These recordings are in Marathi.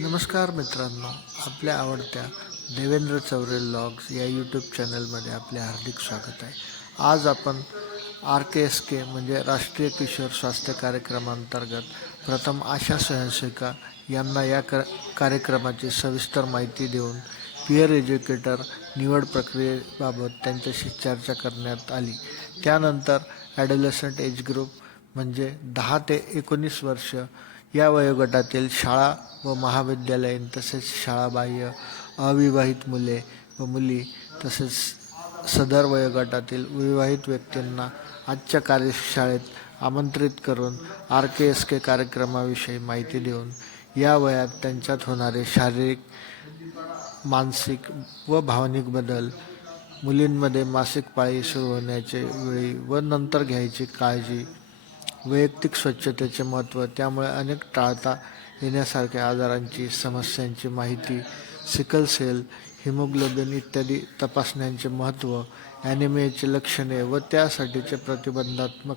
नमस्कार मित्रांनो आपल्या आवडत्या देवेंद्र चौरे लॉग्स या यूट्यूब चॅनलमध्ये आपले हार्दिक स्वागत आहे. आज आपण आर के एस के म्हणजे राष्ट्रीय किशोर स्वास्थ्य कार्यक्रमांतर्गत प्रथम आशा स्वयंसेविका यांना या क कार्यक्रमाची सविस्तर माहिती देऊन पियर एज्युकेटर निवड प्रक्रियेबाबत त्यांच्याशी चर्चा करण्यात आली. त्यानंतर ॲडोलसंट एज ग्रुप म्हणजे दहा ते एकोणीस वर्ष या वयोगटातील शाळा व महाविद्यालयीन तसेच शाळाबाह्य अविवाहित मुले व मुली तसेच सदर वयोगटातील विवाहित व्यक्तींना आजच्या कार्यशाळेत आमंत्रित करून आर के एस के कार्यक्रमाविषयी माहिती देऊन या वयात त्यांच्यात होणारे शारीरिक मानसिक व भावनिक बदल मुलींमध्ये मासिक पाळी सुरू होण्याचे वेळी व नंतर घ्यायची काळजी वैयक्तिक स्वच्छतेचे महत्त्व त्यामुळे अनेक टाळता येण्यासारख्या आजारांची समस्यांची माहिती सिकल सेल हिमोग्लोबिन इत्यादी तपासण्यांचे महत्त्व ॲनिमियाची लक्षणे व त्यासाठीचे प्रतिबंधात्मक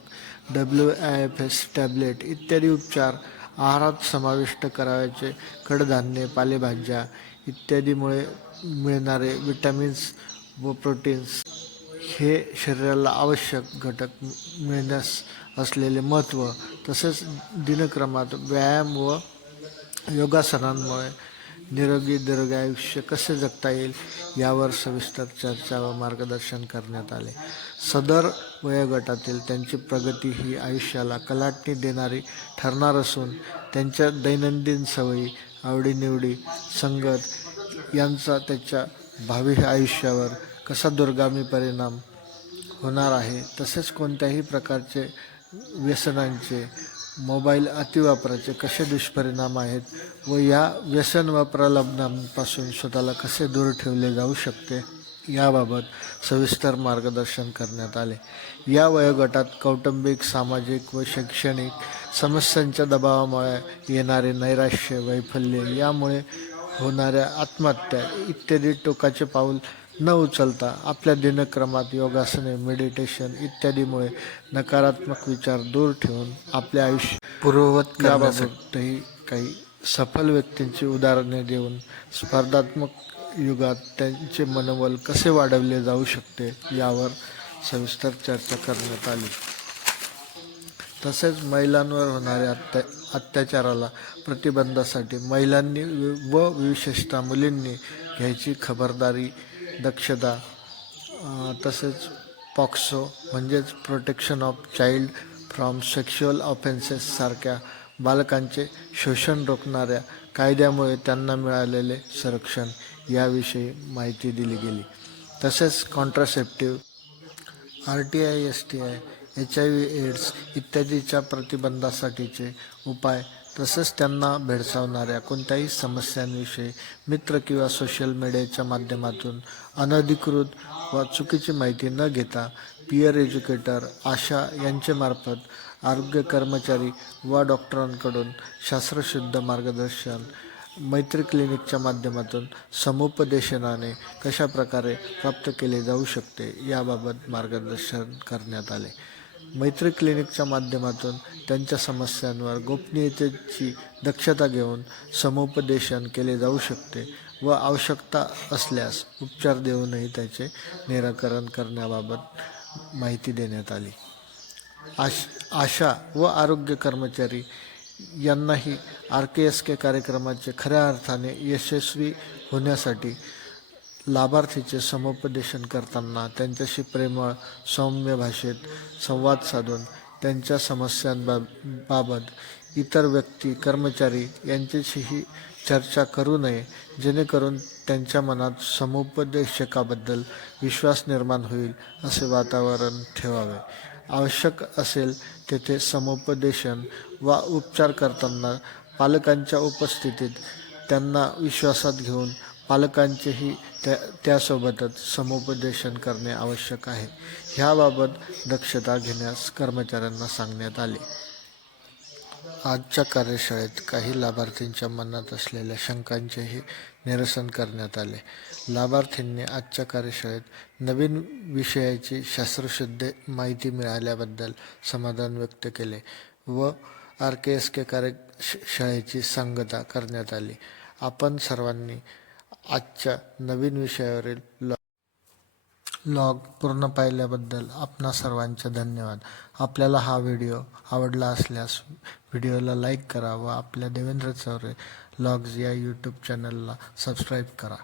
W I F S tablet इत्यादी उपचार आहारात समाविष्ट करावयाचे कडधान्ये पालेभाज्या इत्यादीमुळे मिळणारे विटॅमिन्स व प्रोटीन्स हे शरीराला आवश्यक घटक मिळण्यास असलेले महत्त्व तसेच दिनक्रमात व्यायाम व योगासनांमुळे निरोगी दीर्घ आयुष्य कसे जगता येईल यावर सविस्तर चर्चा व मार्गदर्शन करण्यात आले. सदर वयोगटातील त्यांची प्रगती ही आयुष्याला कलाटणी देणारी ठरणार असून त्यांच्या दैनंदिन सवयी आवडीनिवडी संगत यांचा त्याच्या भावी आयुष्यावर कसा दुर्गामी परिणाम होणार आहे तसेच कोणत्याही प्रकारचे व्यसनांचे मोबाईल अतिवापराचे कसे दुष्परिणाम आहेत व या व्यसन व प्रलंबनांपासून स्वतःला कसे दूर ठेवले जाऊ शकते याबाबत सविस्तर मार्गदर्शन करण्यात आले. या वयोगटात कौटुंबिक सामाजिक व शैक्षणिक समस्यांच्या दबावामुळे येणारे नैराश्य वैफल्य यामुळे होणाऱ्या आत्महत्या इत्यादी टोकाचे पाऊल न उचलता आपल्या दिनक्रमात योगासने मेडिटेशन इत्यादीमुळे नकारात्मक विचार दूर ठेवून आपले आयुष्य पूर्ववत करण्याबाबतही काही सफल व्यक्तींची उदाहरणे देऊन स्पर्धात्मक युगात त्यांचे मनोबल कसे वाढवले जाऊ शकते यावर सविस्तर चर्चा करण्यात आली. तसेच महिलांवर होणाऱ्या अत्या अत्याचाराला प्रतिबंधासाठी महिलांनी वि- व विशेषतः मुलींनी घ्यायची खबरदारी दक्षता तसेच पॉक्सो म्हणजेच protection of child from sexual ऑफेन्सेससारख्या बालकांचे शोषण रोखणाऱ्या कायद्यामुळे त्यांना मिळालेले संरक्षण याविषयी माहिती दिली गेली. तसेच contraceptive R T I S T I H I V AIDS इत्यादीच्या प्रतिबंधासाठीचे उपाय तसंच त्यांना भेडसावणाऱ्या कोणत्याही समस्यांविषयी मित्र किंवा सोशल मीडियाच्या माध्यमातून अनधिकृत व चुकीची माहिती न घेता पियर एज्युकेटर आशा यांच्यामार्फत आरोग्य कर्मचारी व डॉक्टरांकडून शास्त्रशुद्ध मार्गदर्शन मैत्री क्लिनिकच्या माध्यमातून समुपदेशनाने कशा प्रकारे प्राप्त केले जाऊ शकते याबाबत मार्गदर्शन करण्यात आले. मैत्री क्लिनिकच्या माध्यमातून त्यांच्या समस्यांवर गोपनीयतेची दक्षता घेऊन समुपदेशन केले जाऊ शकते व आवश्यकता असल्यास उपचार देऊनही त्याचे निराकरण करण्याबाबत माहिती देण्यात आली. आश आशा व आरोग्य कर्मचारी यांनाही आर के एस के कार्यक्रमाचे खऱ्या अर्थाने यशस्वी होण्यासाठी लाभार्थीचे समुपदेशन करताना त्यांच्याशी प्रेमळ सौम्य भाषेत संवाद साधून त्यांच्या समस्यांबाबत इतर व्यक्ती कर्मचारी यांच्याशीही चर्चा करू नये जेणेकरून त्यांच्या मनात समुपदेशकाबद्दल विश्वास निर्माण होईल असे वातावरण ठेवावे. आवश्यक असेल तेथे समुपदेशन वा उपचार करताना पालकांच्या उपस्थितीत त्यांना विश्वासात घेऊन पालकांचेही त्या त्यासोबतच समुपदेशन करणे आवश्यक आहे. ह्याबाबत दक्षता घेण्यास कर्मचाऱ्यांना सांगण्यात आले. आजच्या कार्यशाळेत काही लाभार्थींच्या मनात असलेल्या शंकांचेही निरसन करण्यात आले. लाभार्थींनी आजच्या कार्यशाळेत नवीन विषयाची शास्त्रशुद्ध माहिती मिळाल्याबद्दल समाधान व्यक्त केले व आर के एस के कार्यशाळेची सांगता करण्यात आली. आपण सर्वांनी आजच्या नवीन विषयावरील लॉ लॉग पूर्ण पाहिल्याबद्दल आपणा सर्वांचे धन्यवाद. आपल्याला हा व्हिडिओ आवडला असल्यास व्हिडिओला लाईक करा व आपल्या देवेंद्र चौरे लॉग्ज या यूट्यूब चॅनलला सबस्क्राईब करा.